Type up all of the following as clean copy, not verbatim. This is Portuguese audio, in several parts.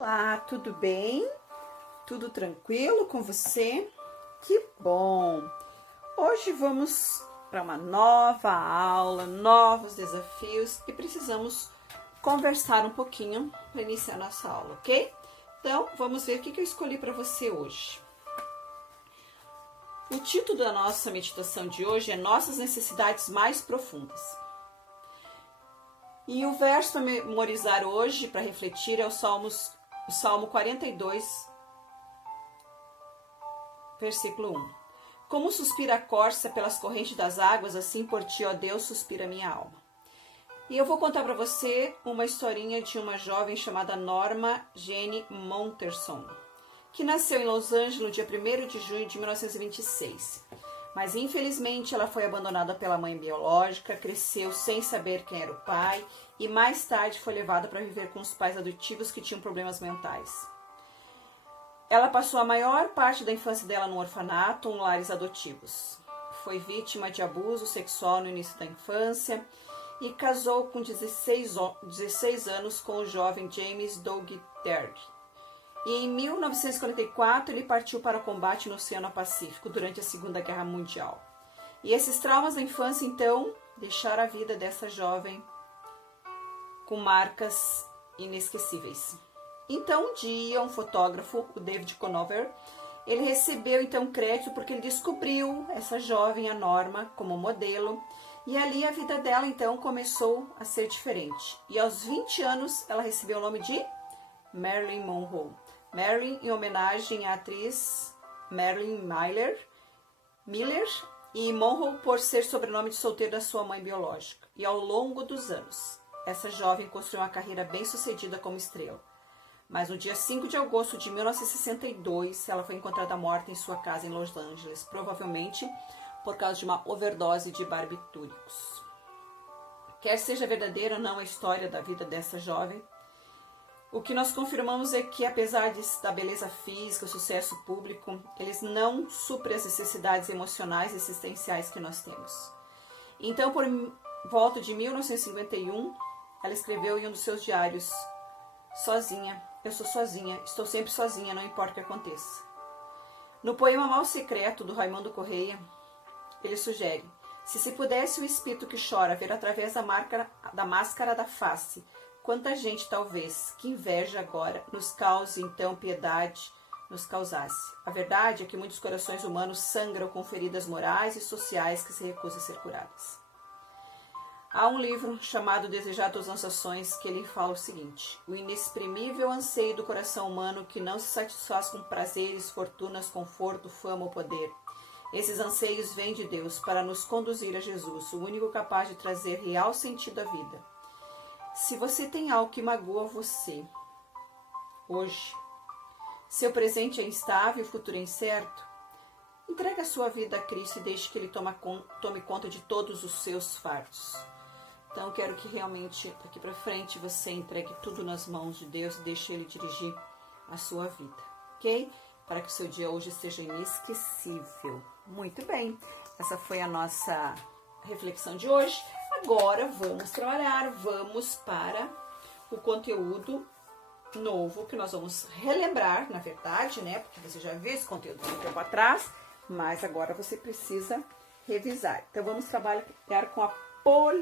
Olá, tudo bem? Tudo tranquilo com você? Que bom! Hoje vamos para uma nova aula, novos desafios e precisamos conversar um pouquinho para iniciar nossa aula, ok? Então, vamos ver o que eu escolhi para você hoje. O título da nossa meditação de hoje é Nossas Necessidades Mais Profundas. E o verso para memorizar hoje, para refletir, é o Salmo 42, versículo 1. Como suspira a corça pelas correntes das águas, assim por ti, ó Deus, suspira minha alma. E eu vou contar para você uma historinha de uma jovem chamada Norma Jeanne Monterson, que nasceu em Los Angeles no dia 1º de junho de 1926. Mas infelizmente ela foi abandonada pela mãe biológica, cresceu sem saber quem era o pai e mais tarde foi levada para viver com os pais adotivos que tinham problemas mentais. Ela passou a maior parte da infância dela no orfanato ou em lares adotivos. Foi vítima de abuso sexual no início da infância e casou com 16 anos com o jovem James Doug Terry. E em 1944 ele partiu para o combate no Oceano Pacífico durante a Segunda Guerra Mundial. E esses traumas da infância, então, deixaram a vida dessa jovem com marcas inesquecíveis. Então, um dia, um fotógrafo, o David Conover, ele recebeu então crédito porque ele descobriu essa jovem, a Norma, como modelo. E ali a vida dela, então, começou a ser diferente. E aos 20 anos, ela recebeu o nome de Marilyn Monroe. Marilyn em homenagem à atriz Marilyn Miller e Monroe por ser sobrenome de solteiro da sua mãe biológica. E ao longo dos anos, essa jovem construiu uma carreira bem-sucedida como estrela. Mas no dia 5 de agosto de 1962, ela foi encontrada morta em sua casa em Los Angeles, provavelmente por causa de uma overdose de barbitúricos. Quer seja verdadeira ou não a história da vida dessa jovem, o que nós confirmamos é que, apesar da beleza física, o sucesso público, eles não suprem as necessidades emocionais e existenciais que nós temos. Então, por volta de 1951, ela escreveu em um dos seus diários: sozinha, eu sou sozinha, estou sempre sozinha, não importa o que aconteça. No poema Mal Secreto, do Raimundo Correia, ele sugere: se pudesse o espírito que chora ver através da máscara da face, quanta gente, talvez, que inveja agora, nos cause, então, piedade, nos causasse. A verdade é que muitos corações humanos sangram com feridas morais e sociais que se recusam a ser curadas. Há um livro chamado Desejar Todas as Nações que ele fala o seguinte: o inexprimível anseio do coração humano que não se satisfaz com prazeres, fortunas, conforto, fama ou poder. Esses anseios vêm de Deus para nos conduzir a Jesus, o único capaz de trazer real sentido à vida. Se você tem algo que magoa você hoje, seu presente é instável e o futuro é incerto, entregue a sua vida a Cristo e deixe que Ele tome conta de todos os seus fardos. Então, eu quero que realmente, daqui para frente, você entregue tudo nas mãos de Deus e deixe Ele dirigir a sua vida, ok? Para que o seu dia hoje seja inesquecível. Muito bem, essa foi a nossa reflexão de hoje. Agora vamos trabalhar, vamos para o conteúdo novo que nós vamos relembrar, na verdade, né? Porque você já viu esse conteúdo há um tempo atrás, mas agora você precisa revisar. Então vamos trabalhar com a polissemia.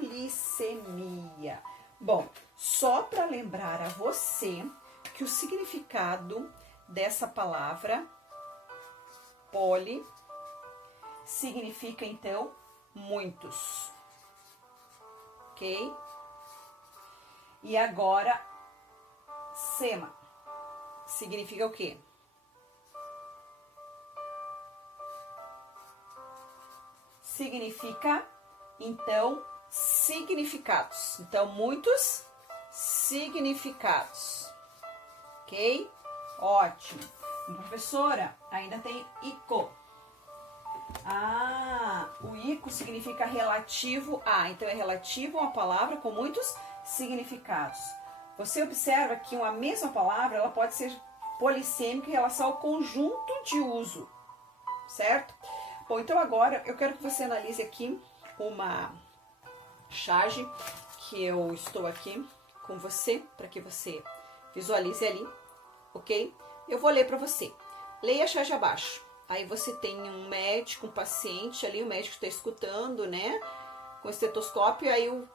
Bom, só para lembrar a você que o significado dessa palavra poli significa então muitos. Ok? E agora, sema significa o quê? Significa, então, significados. Então, muitos significados. Ok? Ótimo. Professora, ainda tem ico. O ico significa relativo a. Então, é relativo a uma palavra com muitos significados. Você observa que uma mesma palavra ela pode ser polissêmica em relação ao conjunto de uso, certo? Bom, então agora eu quero que você analise aqui uma charge que eu estou aqui com você, para que você visualize ali ok? Eu vou ler para você. Leia a charge abaixo. Aí você tem um médico, um paciente ali, o médico está escutando, né? Com estetoscópio, aí o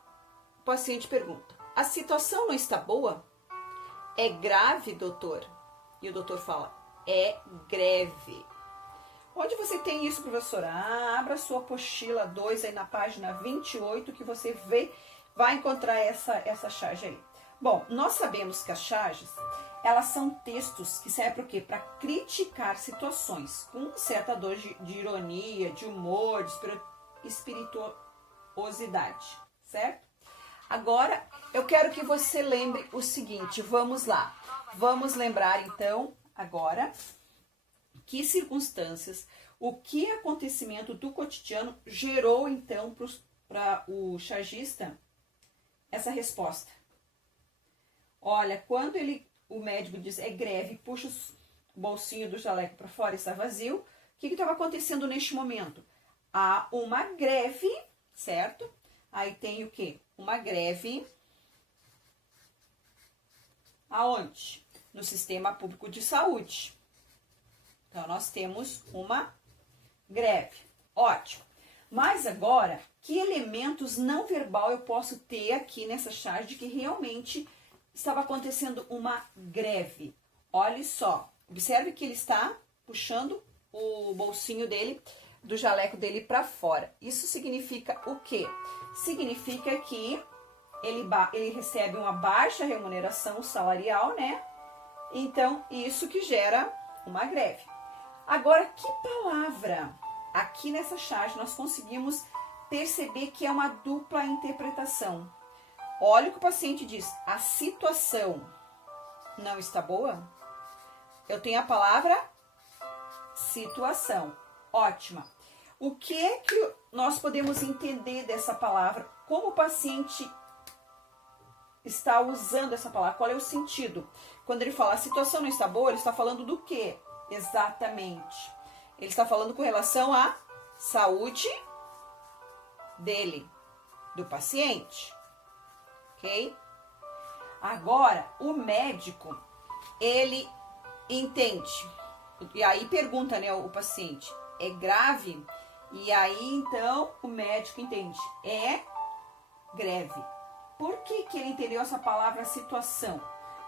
paciente pergunta: a situação não está boa? É grave, doutor? E o doutor fala: é grave. Onde você tem isso, professora? Abra sua apostila 2 aí na página 28 que você vai encontrar essa charge aí. Bom, nós sabemos que as charges, elas são textos que servem para o quê? Para criticar situações com certa dor de ironia, de humor, de espirituosidade, certo? Agora, eu quero que você lembre o seguinte, vamos lá. Vamos lembrar, então, agora, que circunstâncias, o que acontecimento do cotidiano gerou, então, para o chargista essa resposta. Olha, quando o médico diz é greve, puxa o bolsinho do jaleco para fora e está vazio, o que estava acontecendo neste momento? Há uma greve, certo? Aí tem o quê? Uma greve aonde? No sistema público de saúde. Então, nós temos uma greve. Ótimo. Mas agora, que elementos não verbal eu posso ter aqui nessa charge de que realmente estava acontecendo uma greve? Olha só, observe que ele está puxando o bolsinho dele, do jaleco dele para fora. Isso significa o quê? Significa que ele recebe uma baixa remuneração salarial, né? Então, isso que gera uma greve. Agora, que palavra? Aqui nessa charge nós conseguimos perceber que é uma dupla interpretação. Olha o que o paciente diz. A situação não está boa? Eu tenho a palavra situação. Ótima. O que é que nós podemos entender dessa palavra? Como o paciente está usando essa palavra? Qual é o sentido? Quando ele fala a situação não está boa, ele está falando do quê? Exatamente. Ele está falando com relação à saúde dele, do paciente. Ok? Agora, o médico, ele entende. E aí pergunta, né, o paciente, é grave? E aí, então, o médico entende, é greve. Por que ele entendeu essa palavra situação?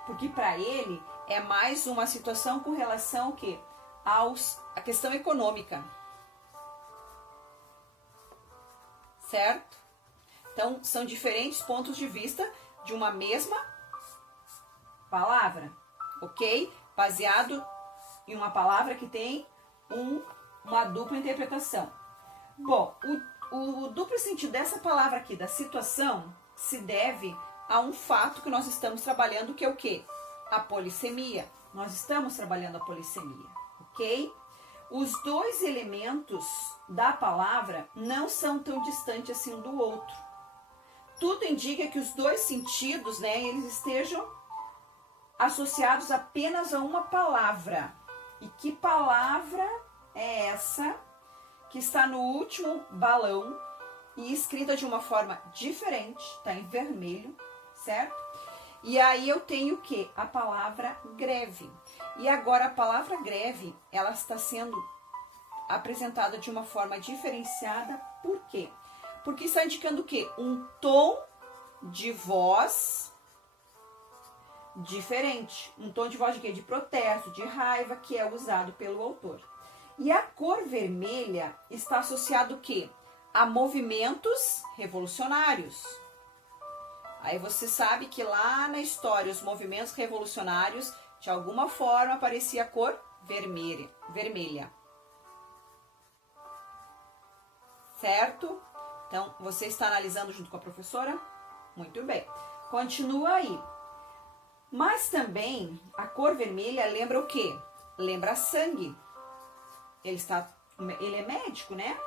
Porque para ele é mais uma situação com relação ao quê? A questão econômica. Certo? Então, são diferentes pontos de vista de uma mesma palavra, ok? Baseado em uma palavra que tem uma dupla interpretação. Bom, o duplo sentido dessa palavra aqui, da situação, se deve a um fato que nós estamos trabalhando, que é o quê? A polissemia. Nós estamos trabalhando a polissemia, ok? Os dois elementos da palavra não são tão distantes assim um do outro. Tudo indica que os dois sentidos, né, eles estejam associados apenas a uma palavra. E que palavra é essa que está no último balão e escrita de uma forma diferente, está em vermelho, certo? E aí eu tenho o quê? A palavra greve. E agora a palavra greve, ela está sendo apresentada de uma forma diferenciada. Por quê? Porque está indicando o quê? Um tom de voz diferente. Um tom de voz de quê? De protesto, de raiva, que é usado pelo autor. E a cor vermelha está associado o quê? A movimentos revolucionários. Aí você sabe que lá na história os movimentos revolucionários, de alguma forma, aparecia a cor vermelha. Certo? Então, você está analisando junto com a professora? Muito bem. Continua aí. Mas também a cor vermelha lembra o quê? Lembra sangue. Ele é médico, né?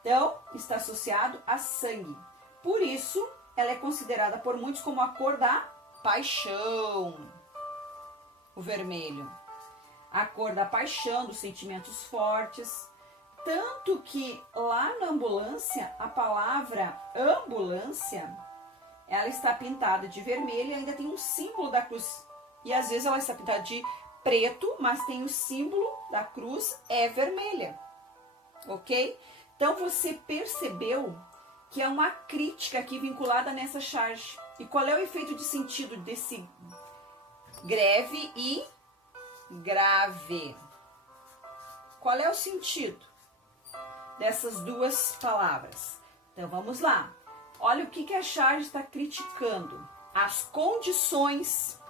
Então, está associado a sangue. Por isso, ela é considerada por muitos como a cor da paixão. O vermelho. A cor da paixão, dos sentimentos fortes. Tanto que lá na ambulância, a palavra ambulância, ela está pintada de vermelho e ainda tem um símbolo da cruz. E às vezes ela está pintada de preto, mas tem o símbolo da cruz, é vermelha. Ok? Então você percebeu que é uma crítica aqui vinculada nessa charge. E qual é o efeito de sentido desse greve e grave? Qual é o sentido dessas duas palavras? Então vamos lá. Olha o que a charge está criticando. As condições.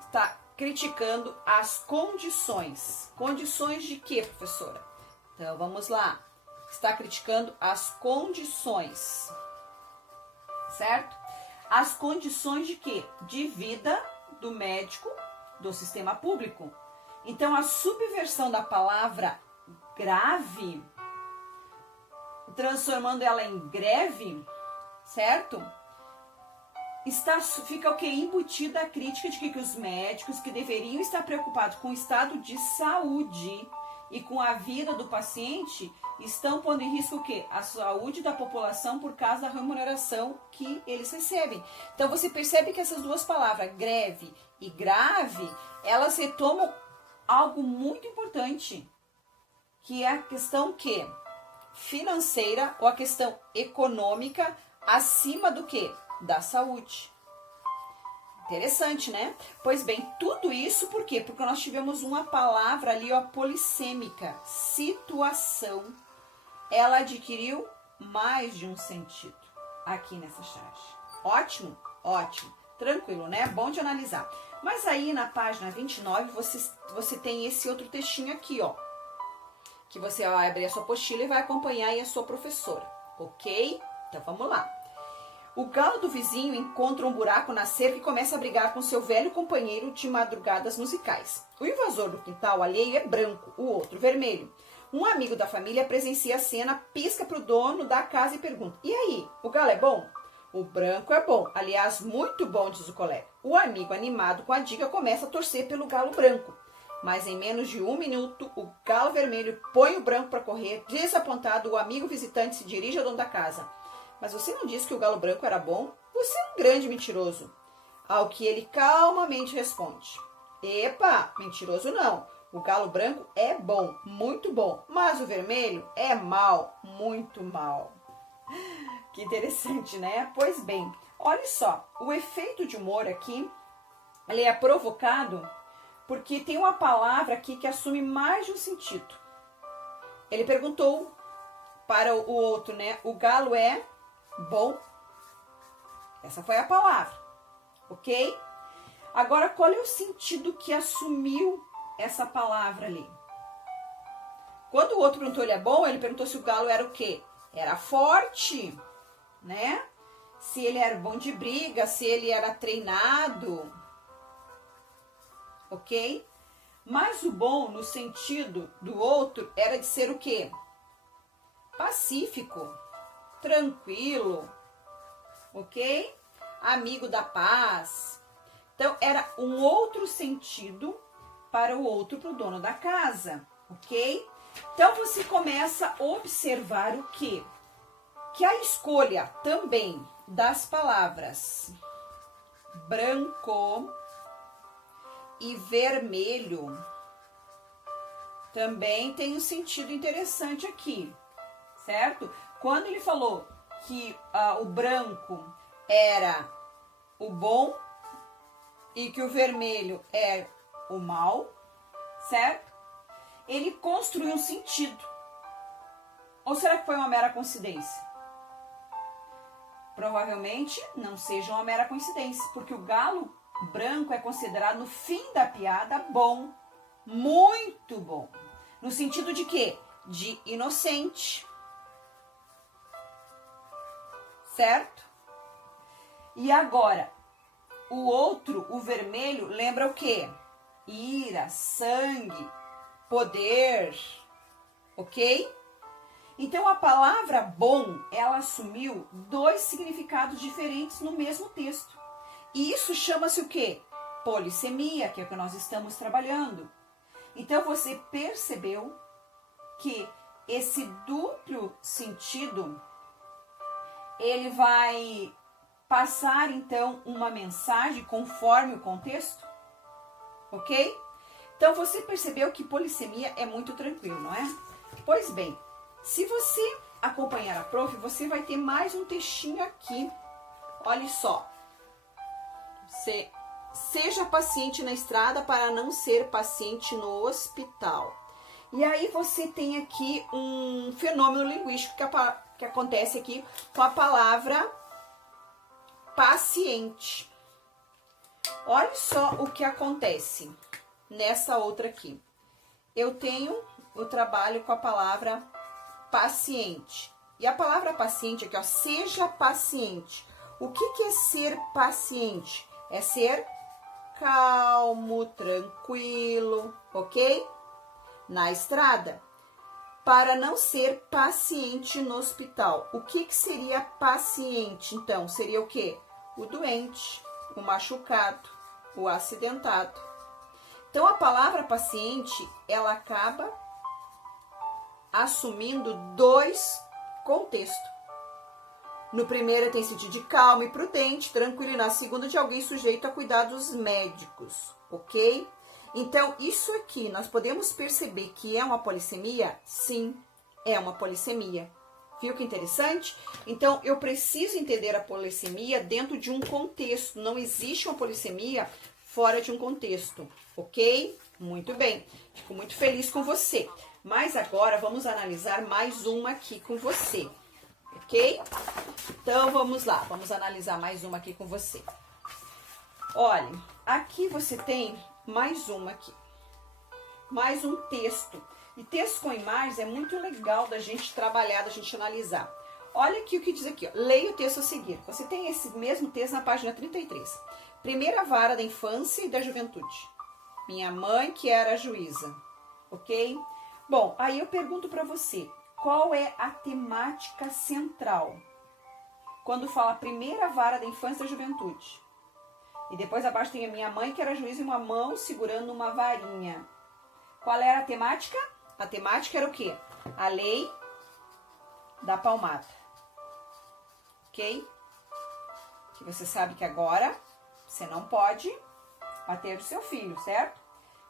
Está criticando as condições. Condições de quê, professora? Então vamos lá. Está criticando as condições. Certo? As condições de quê? De vida do médico do sistema público. Então, a subversão da palavra grave, transformando ela em greve, certo? Fica o que? Embutida a crítica de que os médicos que deveriam estar preocupados com o estado de saúde e com a vida do paciente estão pondo em risco o quê? A saúde da população por causa da remuneração que eles recebem. Então você percebe que essas duas palavras, greve e grave, elas retomam algo muito importante, que é a questão que? Financeira ou a questão econômica acima do que? Da saúde. Interessante, né? Pois bem, tudo isso por quê? Porque nós tivemos uma palavra ali, ó, polissêmica, situação. Ela adquiriu mais de um sentido aqui nessa charge. Ótimo? Ótimo. Tranquilo, né? Bom de analisar. Mas aí na página 29 você tem esse outro textinho aqui, ó. Que você vai abrir a sua apostila e vai acompanhar aí a sua professora. Ok? Então vamos lá. O galo do vizinho encontra um buraco na cerca e começa a brigar com seu velho companheiro de madrugadas musicais. O invasor do quintal alheio é branco, o outro vermelho. Um amigo da família presencia a cena, pisca para o dono da casa e pergunta: e aí, o galo é bom? O branco é bom, aliás, muito bom, diz o colega. O amigo, animado com a dica, começa a torcer pelo galo branco. Mas em menos de 1 minuto, o galo vermelho põe o branco para correr. Desapontado, o amigo visitante se dirige ao dono da casa. Mas você não disse que o galo branco era bom? Você é um grande mentiroso. Ao que ele calmamente responde: epa, mentiroso não. O galo branco é bom, muito bom. Mas o vermelho é mau, muito mau. Que interessante, né? Pois bem, olha só. O efeito de humor aqui, ele é provocado porque tem uma palavra aqui que assume mais de um sentido. Ele perguntou para o outro, né? O galo é bom? Essa foi a palavra, ok? Agora, qual é o sentido que assumiu essa palavra ali? Quando o outro perguntou ele é bom, ele perguntou se o galo era o quê? Era forte, né? Se ele era bom de briga, se ele era treinado, ok? Mas o bom, no sentido do outro, era de ser o quê? Pacífico, tranquilo, ok? Amigo da paz. Então, era um outro sentido para o outro, para o dono da casa, ok? Então, você começa a observar o quê? Que a escolha também das palavras branco e vermelho também tem um sentido interessante aqui, certo? Quando ele falou que o branco era o bom e que o vermelho é o mal, certo? Ele construiu um sentido. Ou será que foi uma mera coincidência? Provavelmente não seja uma mera coincidência, porque o galo branco é considerado, no fim da piada, bom, muito bom. No sentido de quê? De inocente. Certo? E agora, o outro, o vermelho, lembra o quê? Ira, sangue, poder, ok? Então, a palavra bom, ela assumiu 2 significados diferentes no mesmo texto. E isso chama-se o quê? Polissemia, que é o que nós estamos trabalhando. Então, você percebeu que esse duplo sentido, ele vai passar, então, uma mensagem conforme o contexto? ok? Então, você percebeu que polissemia é muito tranquilo, não é? Pois bem, se você acompanhar a prof, você vai ter mais um textinho aqui. Olha só. Seja paciente na estrada para não ser paciente no hospital. E aí você tem aqui um fenômeno linguístico que acontece aqui com a palavra paciente. Olha só o que acontece nessa outra aqui. Eu tenho o trabalho com a palavra paciente. E a palavra paciente aqui, ó, seja paciente. O que é ser paciente? É ser calmo, tranquilo, ok? Na estrada. Para não ser paciente no hospital. O que seria paciente? Então, seria o quê? O doente, o machucado, o acidentado. Então, a palavra paciente, ela acaba assumindo dois contextos. No primeiro tem sentido de calmo e prudente, tranquilo, e na segunda de alguém sujeito a cuidados médicos, ok? Então, isso aqui, nós podemos perceber que é uma polissemia? Sim, é uma polissemia. Viu que interessante? Então, eu preciso entender a polissemia dentro de um contexto. Não existe uma polissemia fora de um contexto, ok? Muito bem, fico muito feliz com você. Mas agora, vamos analisar mais uma aqui com você, ok? Então, vamos lá, vamos analisar mais uma aqui com você. Olha, aqui você tem mais uma aqui, mais um texto. E texto com imagens é muito legal da gente trabalhar, da gente analisar. Olha aqui o que diz aqui, ó. Leia o texto a seguir. Você tem esse mesmo texto na página 33. Primeira vara da infância e da juventude. Minha mãe que era juíza, ok? Bom, aí eu pergunto para você, qual é a temática central quando fala primeira vara da infância e da juventude? E depois abaixo tem a minha mãe que era juíza e uma mão segurando uma varinha. Qual era a temática? A temática era o quê? A lei da palmada. Ok? Que você sabe que agora você não pode bater o seu filho, certo?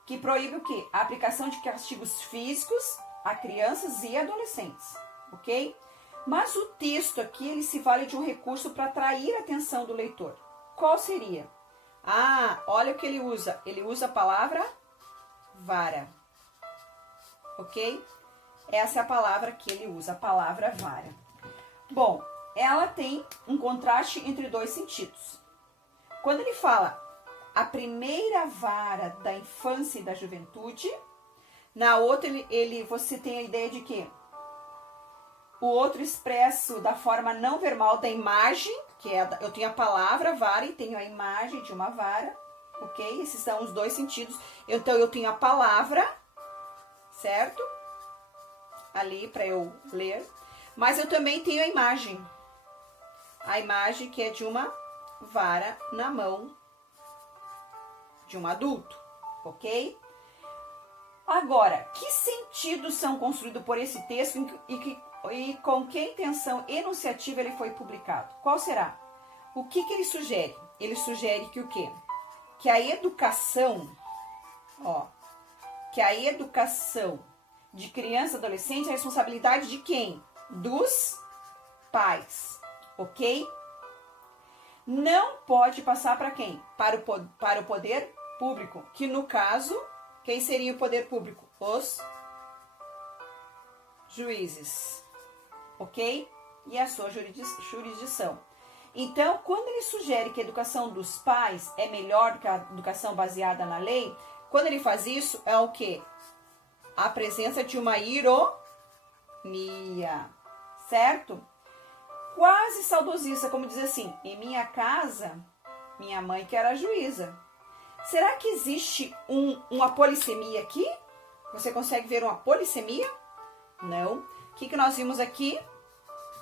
Que proíbe o quê? A aplicação de castigos físicos a crianças e adolescentes. Ok? Mas o texto aqui, ele se vale de um recurso para atrair a atenção do leitor. Qual seria? Ah, olha o que ele usa. Ele usa a palavra vara. Ok? Essa é a palavra que ele usa, a palavra vara. Bom, ela tem um contraste entre dois sentidos. Quando ele fala a primeira vara da infância e da juventude, na outra você tem a ideia de que o outro expresso da forma não verbal da imagem, que é eu tenho a palavra vara e tenho a imagem de uma vara, ok? Esses são os dois sentidos. Então, eu tenho a palavra, certo? Ali para eu ler. Mas eu também tenho a imagem. A imagem que é de uma vara na mão de um adulto, ok? Agora, que sentidos são construídos por esse texto e com que intenção enunciativa ele foi publicado? Qual será? O que ele sugere? Ele sugere que o quê? Que a educação, que a educação de criança e adolescente é a responsabilidade de quem? Dos pais, ok? Não pode passar para quem? Para o poder público, que no caso, quem seria o poder público? Os juízes, ok? E a sua jurisdição. Então, quando ele sugere que a educação dos pais é melhor do que a educação baseada na lei, quando ele faz isso, é o quê? A presença de uma ironia, certo? Quase saudosista, como diz assim, em minha casa, minha mãe que era juíza. Será que existe uma polissemia aqui? Você consegue ver uma polissemia? Não. O que nós vimos aqui?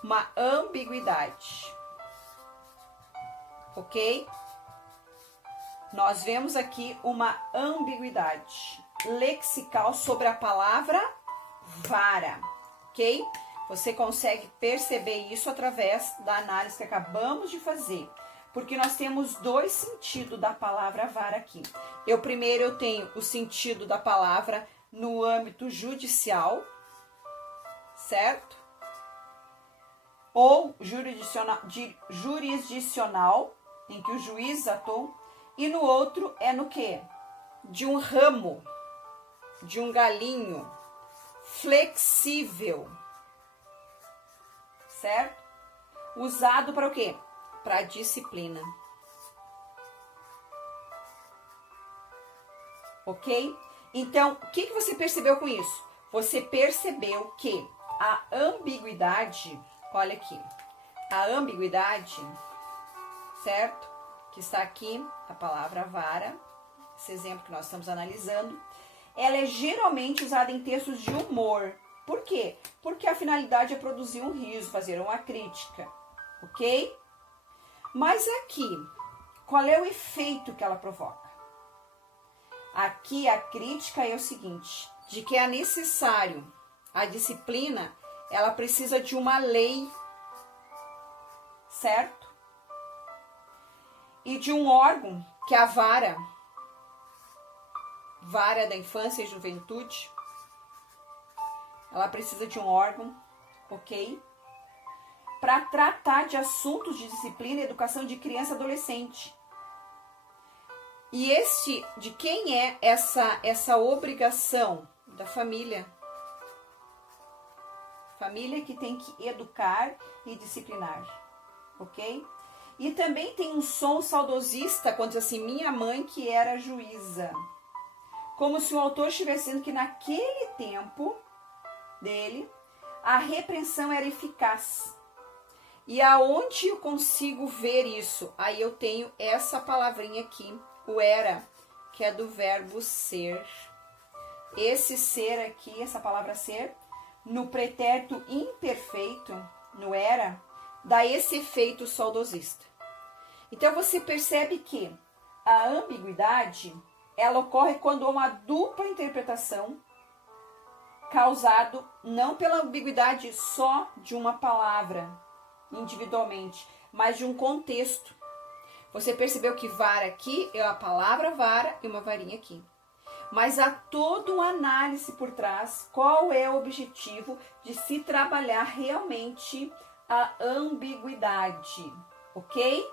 Uma ambiguidade. Ok? Nós vemos aqui uma ambiguidade lexical sobre a palavra vara. Ok? Você consegue perceber isso através da análise que acabamos de fazer. Porque nós temos dois sentidos da palavra vara aqui. Primeiro eu tenho o sentido da palavra no âmbito judicial, certo? Ou jurisdicional, em que o juiz atuou. E no outro é no quê? De um ramo, de um galinho flexível, certo? Usado para o quê? Para disciplina. Ok? Então, o que você percebeu com isso? Você percebeu que a ambiguidade, olha aqui, a ambiguidade, certo? Que está aqui, a palavra vara, esse exemplo que nós estamos analisando, ela é geralmente usada em textos de humor. Por quê? Porque a finalidade é produzir um riso, fazer uma crítica, ok? Mas aqui, qual é o efeito que ela provoca? Aqui a crítica é o seguinte, de que é necessário a disciplina, ela precisa de uma lei, certo? E de um órgão, que é a vara da infância e juventude. Ela precisa de um órgão, ok? Para tratar de assuntos de disciplina e educação de criança e adolescente. E de quem é essa obrigação? Da família. Família que tem que educar e disciplinar, ok? E também tem um som saudosista, quando diz assim, minha mãe que era juíza. Como se o autor estivesse dizendo que naquele tempo dele, a repreensão era eficaz. E aonde eu consigo ver isso? Aí eu tenho essa palavrinha aqui, o era, que é do verbo ser. Esse ser aqui, essa palavra ser, no pretérito imperfeito, no era, dá esse efeito saudosista. Então você percebe que a ambiguidade, ela ocorre quando há uma dupla interpretação causado não pela ambiguidade só de uma palavra individualmente, mas de um contexto. Você percebeu que vara aqui é a palavra vara e uma varinha aqui. Mas há toda uma análise por trás, qual é o objetivo de se trabalhar realmente a ambiguidade, ok?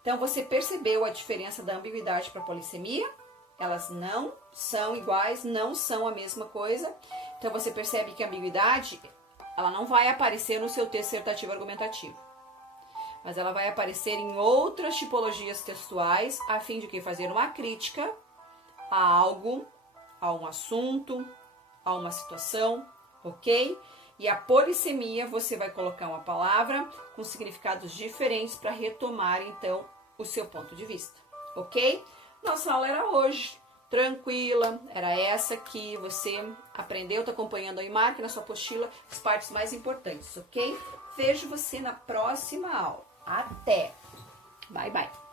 Então você percebeu a diferença da ambiguidade para a polissemia? Elas não são iguais, não são a mesma coisa. Então você percebe que a ambiguidade, ela não vai aparecer no seu texto dissertativo argumentativo, mas ela vai aparecer em outras tipologias textuais, a fim de que fazer uma crítica a algo, a um assunto, a uma situação, ok? E a polissemia, você vai colocar uma palavra com significados diferentes para retomar, então, o seu ponto de vista, ok? Nossa aula era hoje, tranquila, era essa que você aprendeu, está acompanhando aí, marque na sua apostila as partes mais importantes, ok? Vejo você na próxima aula. Até! Bye, bye!